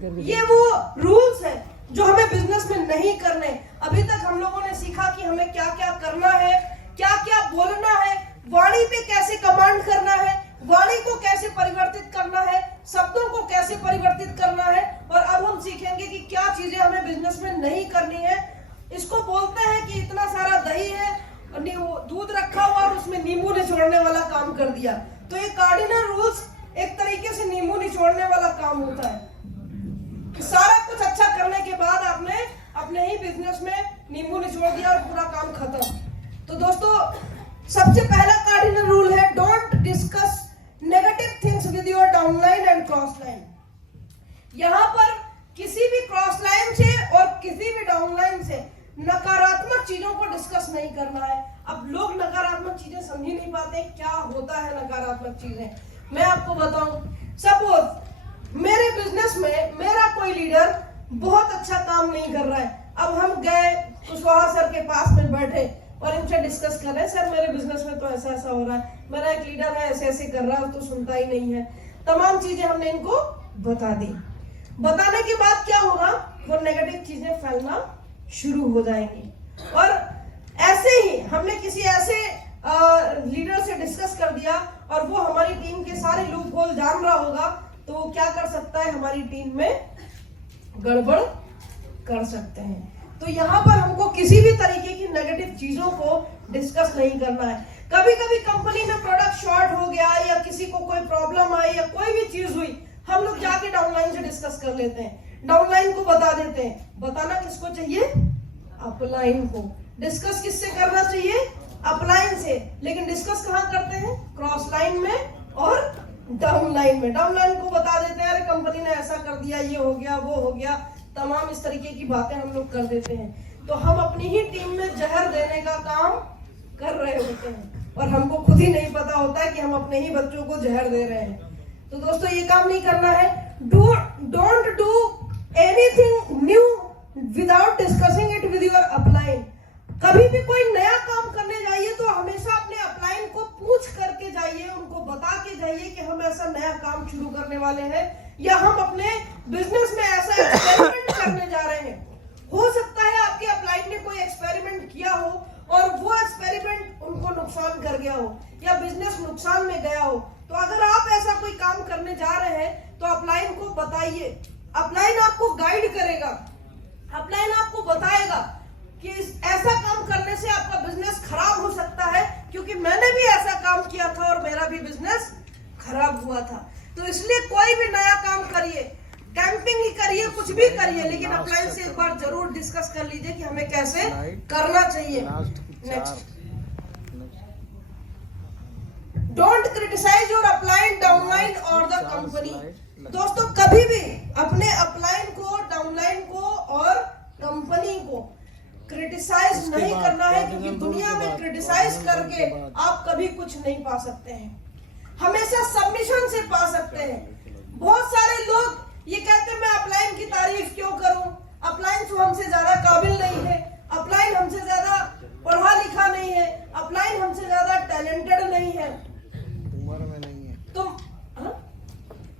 ये वो रूल्स है जो हमें बिजनेस में नहीं करने। अभी तक हम लोगों ने सीखा कि हमें क्या क्या करना है, क्या क्या बोलना है, वाणी पे कैसे कमांड करना है, वाणी को कैसे परिवर्तित करना है, शब्दों को कैसे परिवर्तित करना है। और अब हम सीखेंगे कि क्या चीजें हमें बिजनेस में नहीं करनी है। इसको बोलते हैं कि इतना सारा दही है, दूध रखा हुआ और उसमें नींबू निचोड़ने वाला काम कर दिया। तो ये कार्डिनल रूल्स एक तरीके से नींबू निचोड़ने वाला काम होता है। सारा कुछ अच्छा करने के बाद आपने अपने ही बिजनेस में नींबू निचोड़ दिया और पूरा काम खत्म। तो दोस्तों, सबसे पहला कार्डिनल रूल है don't discuss negative things with your downline and cross line. यहां पर किसी भी क्रॉस लाइन से और किसी भी डाउनलाइन से नकारात्मक चीजों को डिस्कस नहीं करना है। अब लोग नकारात्मक चीजें समझ ही नहीं पाते क्या होता है नकारात्मक चीजें। मैं आपको बताऊं, सपोज मेरे बिजनेस में मेरा कोई लीडर बहुत अच्छा काम नहीं कर रहा है। अब हम गए कुशवाहा सर के पास में बैठे और इनसे डिस्कस कर रहे हैं, सर मेरे बिजनेस में तो ऐसा ऐसा हो रहा है, मेरा एक लीडर है ऐसे ऐसे कर रहा है, तो सुनता ही नहीं है। तमाम चीजें हमने इनको बता दी। बताने के बाद क्या होगा, वो नेगेटिव चीजें फैलना शुरू हो जाएंगी। और ऐसे ही हमने किसी ऐसे लीडर से डिस्कस कर दिया और वो हमारी टीम के सारे लूप होल जान रहा होगा, तो वो क्या कर सकता है, हमारी टीम में गड़बड़ कर सकते हैं। तो यहाँ पर हमको किसी भी तरीके की नेगेटिव चीजों को डिस्कस नहीं करना है। कभी कभी कंपनी में प्रोडक्ट शॉर्ट हो गया या किसी को कोई प्रॉब्लम आई या कोई भी चीज हुई, हम लोग जाके डाउनलाइन से डिस्कस कर लेते हैं, डाउनलाइन को बता देते हैं। बताना किसको चाहिए, अपलाइन को। डिस्कस किससे करना चाहिए, अपलाइन से। लेकिन डिस्कस कहाँ करते हैं, क्रॉस लाइन में और डाउनलाइन में। डाउनलाइन को बता देते हैं, अरे कंपनी ने ऐसा कर दिया, ये हो गया, वो हो गया, तमाम इस तरीके की बातें हम लोग कर देते हैं। तो हम अपनी ही टीम में जहर देने का काम कर रहे होते हैं और हमको खुद ही नहीं पता होता है कि हम अपने ही बच्चों को जहर दे रहे हैं। तो दोस्तों, ये काम नहीं करना है। Don't do anything new without discussing it with your upline. कभी भी कोई नया काम करने जाइए तो हमेशा अपने अपलाइन को पूछ करके जाइए, उनको बता के जाइए कि हम ऐसा नया काम शुरू करने वाले हैं या हम अपने बिजनेस में ऐसा एक्सपेरिमेंट करने जा रहे हैं। हो सकता है आपके अपलाइन ने कोई एक्सपेरिमेंट किया हो और वो एक्सपेरिमेंट उनको नुकसान कर गया हो या बिजनेस नुकसान में गया हो। तो अगर आप ऐसा कोई काम करने जा रहे हैं तो अपलाइन को बताइए। अपलाइन आपको गाइड करेगा, अपलाइन आपको बताएगा कि ऐसा काम करने से आपका बिजनेस खराब हो सकता है, क्योंकि मैंने भी ऐसा काम किया था और मेरा भी बिजनेस खराब हुआ था। तो इसलिए कोई भी नया काम करिए, कैंपिंग ही करिए, कुछ भी करिए, लेकिन अपलाइन से एक बार जरूर डिस्कस कर लीजिए कि हमें कैसे करना चाहिए। Next, don't criticise your upline, downline और द कंपनी। दोस्तों, कभी भी अपने अपलाइन को, डाउनलाइन को और कंपनी को क्रिटिसाइज नहीं करना है, क्योंकि दुनिया में क्रिटिसाइज करके आप कभी कुछ नहीं पा सकते हैं। हमेशा सबमिशन से पा सकते हैं। बहुत सारे लोग ये कहते हैं मैं अपलाइन की तारीफ क्यों करूं, अपलाइन तो हमसे ज्यादा काबिल नहीं है, अपलाइन हमसे ज्यादा पढ़ा लिखा नहीं है, अपलाइन हमसे ज्यादा टैलेंटेड नहीं है। उम्र में नहीं है तुम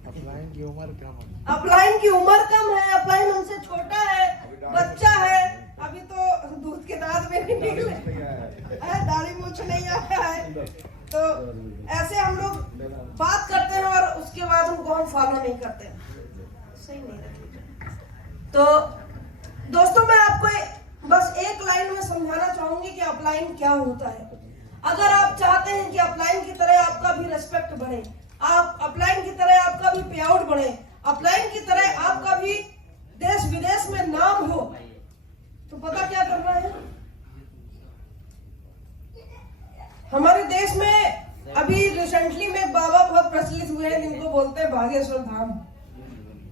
अपलाइन की उम्र कम है, अपलाइन की उम्र कम है, अपलाइन हमसे छोटा है, बच्चा है, अभी तो दूध के दांत में नहीं निकले, दाढ़ी मूंछ नहीं आया है। तो ऐसे हम लोग बात करते हैं और उसके बाद उनको हम फॉलो नहीं करते, सही नहीं लगता। तो दोस्तों, मैं आपको बस एक लाइन में समझाना चाहूंगी कि अपलाइन क्या होता है। अगर आप चाहते हैं कि अपलाइन की तरह आपका भी रेस्पेक्ट बढ़े, आप अपलाइन की तरह आपका भी पे आउट बढ़े, अपलाइन की तरह आपका भी देश विदेश में नाम हो, तो पता क्या करना है। हमारे देश में अभी रिसेंटली में एक बाबा बहुत प्रचलित हुए हैं जिनको बोलते हैं बागेश्वर धाम।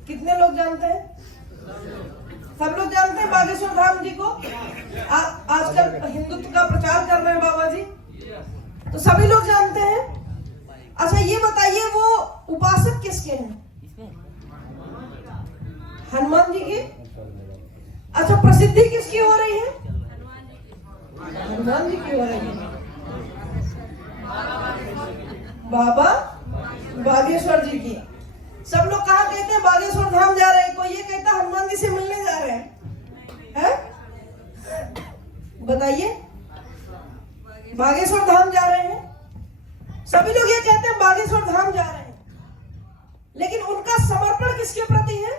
कितने लोग जानते हैं? सब लोग जानते हैं बागेश्वर धाम जी को। आजकल हिंदुत्व का प्रचार कर रहे हैं बाबा जी, तो सभी लोग जानते हैं। अच्छा, ये बताइए वो उपासक किसके हैं? हनुमान जी की। अच्छा, प्रसिद्धि किसकी हो रही है? हनुमान जी की हो रही है। बाबा बागेश्वर जी की। सब लोग कहाँ कहते हैं बागेश्वर धाम जा रहे हैं, कोई ये बताइए, बागेश्वर धाम जा रहे हैं। सभी लोग ये कहते हैं बागेश्वर धाम जा रहे हैं, लेकिन उनका समर्पण किसके प्रति है?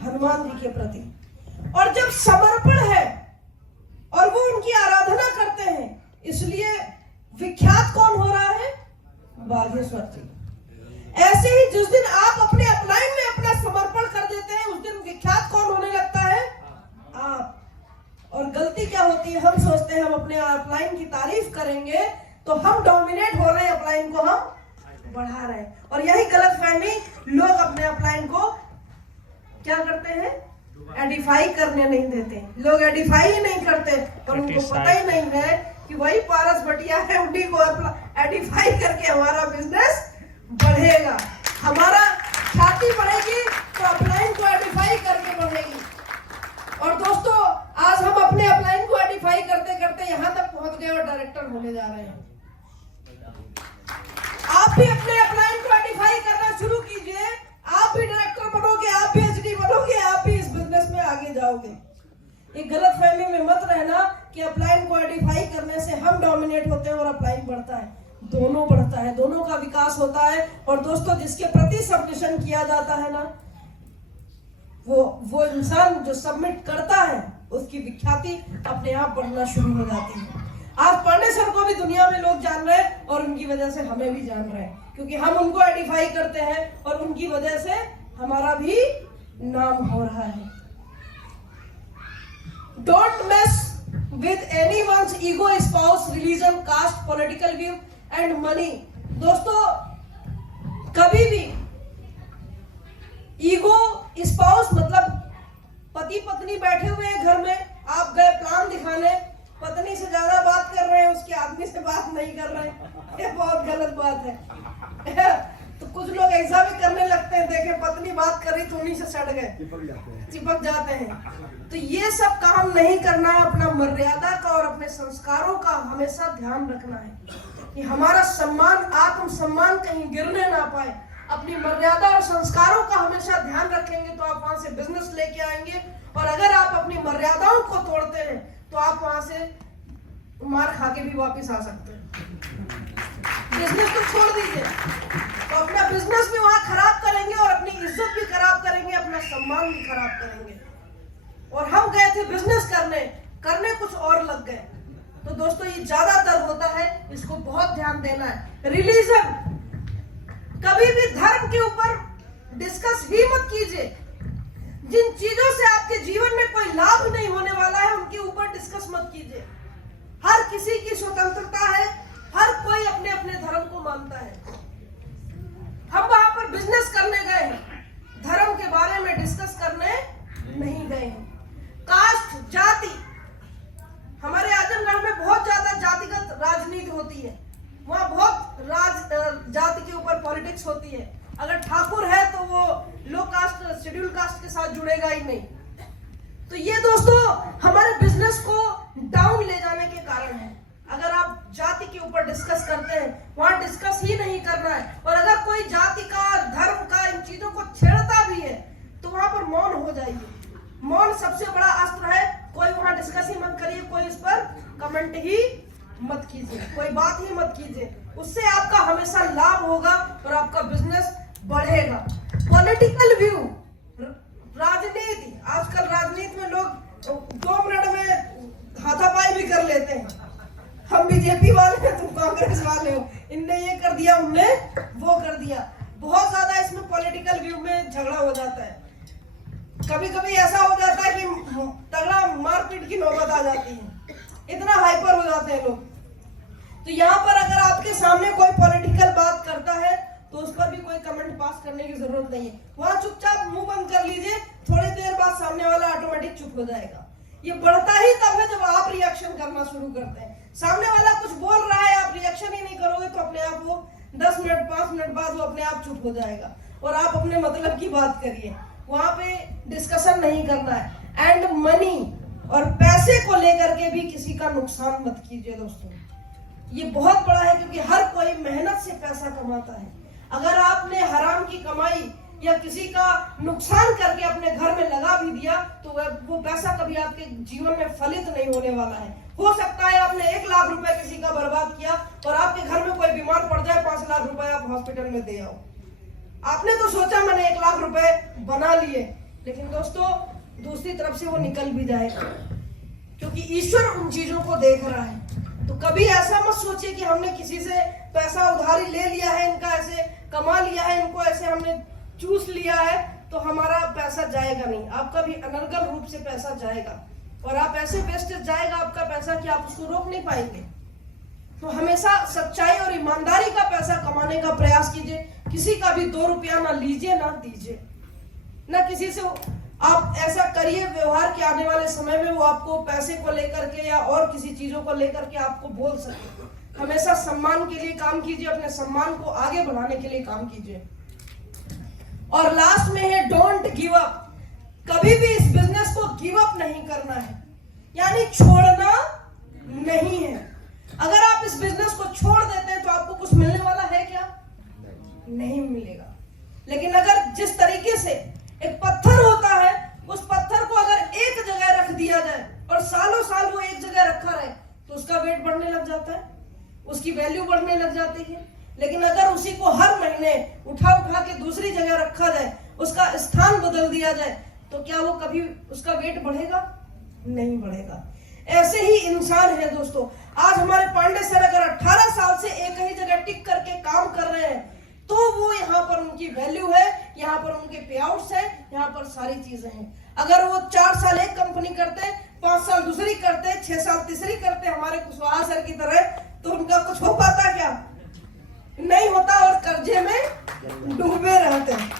हनुमान जी के प्रति। और जब समर्पण है और वो उनकी आराधना करते हैं, इसलिए विख्यात कौन हो रहा है? बागेश्वर जी। ऐसे ही जिस दिन आप अपने अपलाइन में अपना समर्पण कर देते हैं, उस दिन विख्यात कौन होने लगता है? आप। और गलती क्या होती है? हम सोचते हैं हम अपने अपलाइन की तारीफ करेंगे तो हम डोमिनेट हो रहे हैं, अपलाइन को हम बढ़ा रहे हैं। और यही गलतफहमी, लोग अपने अपलाइन को क्या करते हैं? एडिफाई करने नहीं देते। लोग एडिफाई ही नहीं करते और उनको पता ही नहीं है कि वही पारस भटिया है, उन्हीं को एडिफाई करके हमारा बिजनेस बढ़ेगा, हमारा ख्याति बढ़ेगी तो अपलाइन को एडिफाई करके बढ़ेगी। और दोस्तों, आज हम अपने अपलाइन को एडिफाई करते करते यहां तक पहुंच गए और डायरेक्टर होने जा रहे हैं। आप भी अपने अपलाइन को एडिफाई करना शुरू कीजिए, आप भी डायरेक्टर बनोगे, आप भी एचडी बनोगे, आप भी इस बिजनेस में आगे जाओगे। एक गलतफहमी में मत रहना कि अपलाइन को एडिफाई करने से हम डोमिनेट होते हैं और अपलाइन बढ़ता है। दोनों बढ़ता है, दोनों का विकास होता है। और दोस्तों, जिसके प्रति सबमिशन किया जाता है ना, वो इंसान जो सबमिट करता है, उसकी विख्याति अपने आप बढ़ना शुरू हो जाती है। आज पांडे सर को भी दुनिया में लोग जान रहे हैं और उनकी वजह से हमें भी जान रहे हैं, क्योंकि हम उनको एडिफाई करते हैं और उनकी वजह से हमारा भी नाम हो रहा है। Don't mess with anyone's ego, spouse, religion, caste, political view and money. दोस्तों, कभी भी ईगो, स्पाउस मतलब पति पत्नी बैठे हुए हैं घर में, आप गए प्लान दिखाने, पत्नी से ज्यादा बात कर रहे हैं, उसके आदमी से बात नहीं कर रहे हैं, ये बहुत गलत बात है। तो कुछ लोग ऐसा भी करने लगते हैं, देखे पत्नी बात कर रही तो उन्हीं से सड़ गए, चिपक जाते हैं। तो ये सब काम नहीं करना है। अपना मर्यादा का और अपने संस्कारों का हमेशा ध्यान रखना है कि हमारा सम्मान, आत्म सम्मान कहीं गिरने ना पाए। अपनी मर्यादा और संस्कारों का हमेशा ध्यान रखेंगे तो आप वहां से बिजनेस लेके आएंगे। और अगर आप अपनी मर्यादाओं को तोड़ते हैं तो आप वहां से मार खा के भी वापस आ सकते हैं। बिजनेस तो छोड़ दीजिए, तो अपना बिजनेस भी वहां खराब करेंगे और अपनी इज्जत भी खराब करेंगे, अपना सम्मान भी खराब करेंगे। और हम गए थे बिजनेस करने कुछ और लग गए। तो दोस्तों, ये ज्यादातर होता है, इसको बहुत ध्यान देना है। रिलीजन, कभी भी धर्म के ऊपर डिस्कस ही मत कीजिए। जिन चीजों से आपके जीवन में कोई लाभ नहीं होने वाला है, उनके ऊपर डिस्कस मत कीजिए। हर किसी की स्वतंत्रता है, हर कोई अपने अपने धर्म को मानता है। हम वहां पर बिजनेस करने गए हैं, धर्म के बारे में डिस्कस करने नहीं गए हैं। कास्ट, जाति, हमारे आजमगढ़ में बहुत ज्यादा जातिगत राजनीति होती है। वहाँ बहुत जाति के ऊपर पॉलिटिक्स होती है। अगर ठाकुर है तो वो लो कास्ट, शेड्यूल कास्ट के साथ जुड़ेगा ही नहीं। तो ये दोस्तों हमारे बिजनेस को डाउन ले जाने के कारण है। अगर आप जाति के ऊपर डिस्कस करते हैं, वहां डिस्कस ही नहीं करना है। और अगर कोई जाति का, धर्म का, इन चीजों को छेड़ता भी है तो वहां पर मौन हो जाइए। मौन सबसे बड़ा अस्त्र है। कोई वहां डिस्कस ही मत करिए, कोई इस पर कमेंट ही मत कीजिए, कोई बात ही मत कीजिए। उससे आपका हमेशा लाभ होगा और आपका बिजनेस बढ़ेगा। पॉलिटिकल व्यू, राजनीति, आजकल राजनीति में लोग 2 मिनट में हाथापाई भी कर लेते हैं। हम बीजेपी वाले हैं, तुम कांग्रेस वाले हो, इनने ये कर दिया, उनने वो कर दिया। बहुत ज्यादा इसमें पॉलिटिकल व्यू में झगड़ा हो जाता है। कभी कभी ऐसा हो जाता है कि तगड़ा मारपीट की नौबत आ जाती है, इतना हाइपर हो जाते हैं लोग। तो यहाँ पर अगर आपके सामने कोई पॉलिटिकल बात करता है तो उस पर भी कोई कमेंट पास करने की जरूरत नहीं है। वहां चुपचाप मुंह बंद कर लीजिए, थोड़ी देर बाद सामने वाला ऑटोमेटिक चुप हो जाएगा। ये बढ़ता ही तब है जब आप रिएक्शन करना शुरू करते हैं। सामने वाला कुछ बोल रहा है, आप रिएक्शन ही नहीं करोगे तो अपने आप वो 10 मिनट 5 मिनट बाद वो अपने आप चुप हो जाएगा और आप अपने मतलब की बात करिए। वहां पे डिस्कशन नहीं करना है। एंड मनी, और पैसे को लेकर के भी किसी का नुकसान मत कीजिए दोस्तों। ये बहुत बड़ा है, क्योंकि हर कोई मेहनत से पैसा कमाता है। अगर आपने हराम की कमाई या किसी का नुकसान करके अपने घर में लगा भी दिया तो वो पैसा कभी आपके जीवन में फलित नहीं होने वाला है। हो सकता है आपने 1 लाख रुपए किसी का बर्बाद किया और आपके घर में कोई बीमार पड़ जाए, 5 लाख रुपए आप हॉस्पिटल में दे आओ। आपने तो सोचा मैंने 1 लाख रुपए बना लिए, लेकिन दोस्तों दूसरी तरफ से वो निकल भी जाएगा, क्योंकि ईश्वर उन चीजों को देख रहा है। तो कभी ऐसा मत सोचिए कि हमने किसी से पैसा उधारी ले लिया है, इनका ऐसे कमा लिया है, इनको ऐसे हमने चूस लिया है तो हमारा पैसा जाएगा नहीं। आपका भी अनर्गल रूप से पैसा जाएगा और आप ऐसे वेस्टेज जाएगा आपका पैसा कि आप उसको रोक नहीं पाएंगे। तो हमेशा सच्चाई और ईमानदारी का पैसा कमाने का प्रयास कीजिए। किसी का भी 2 रुपया ना लीजिए ना दीजिए, ना किसी से आप ऐसा करिए व्यवहार के आने वाले समय में वो आपको पैसे को लेकर के या और किसी चीजों को लेकर के आपको बोल सके। हमेशा सम्मान के लिए काम कीजिए, अपने सम्मान को आगे बढ़ाने के लिए काम कीजिए। और लास्ट में है डोंट गिव अप। कभी भी इस बिजनेस को गिव अप नहीं करना है, यानी छोड़ना नहीं है। अगर आप इस बिजनेस को छोड़ देते हैं तो आपको कुछ मिलने वाला है क्या? नहीं मिलेगा। लेकिन अगर जिस तरीके से एक पत्थर होता है, उस पत्थर को अगर एक जगह रख दिया जाए और सालों साल वो एक जगह रखा रहे तो उसका वेट बढ़ने लग जाता है, उसकी वैल्यू बढ़ने लग जाती है। लेकिन अगर उसी को हर महीने उठा के दूसरी जगह रखा जाए, उसका स्थान बदल दिया जाए, तो क्या वो कभी उसका वेट बढ़ेगा? नहीं बढ़ेगा। ऐसे ही इंसान है दोस्तों। आज हमारे पांडे सर अगर 18 साल से एक ही जगह टिक करके काम कर रहे हैं तो वो यहाँ पर उनकी वैल्यू है, यहाँ पर उनके पे आउट्स है, यहाँ पर सारी चीजें हैं। अगर वो 4 साल एक कंपनी करते, 5 साल दूसरी करते, 6 साल तीसरी करते हमारे कुशवाहा सर की तरह, तो उनका कुछ हो पाता क्या? नहीं होता और कर्जे में डूबे रहते हैं।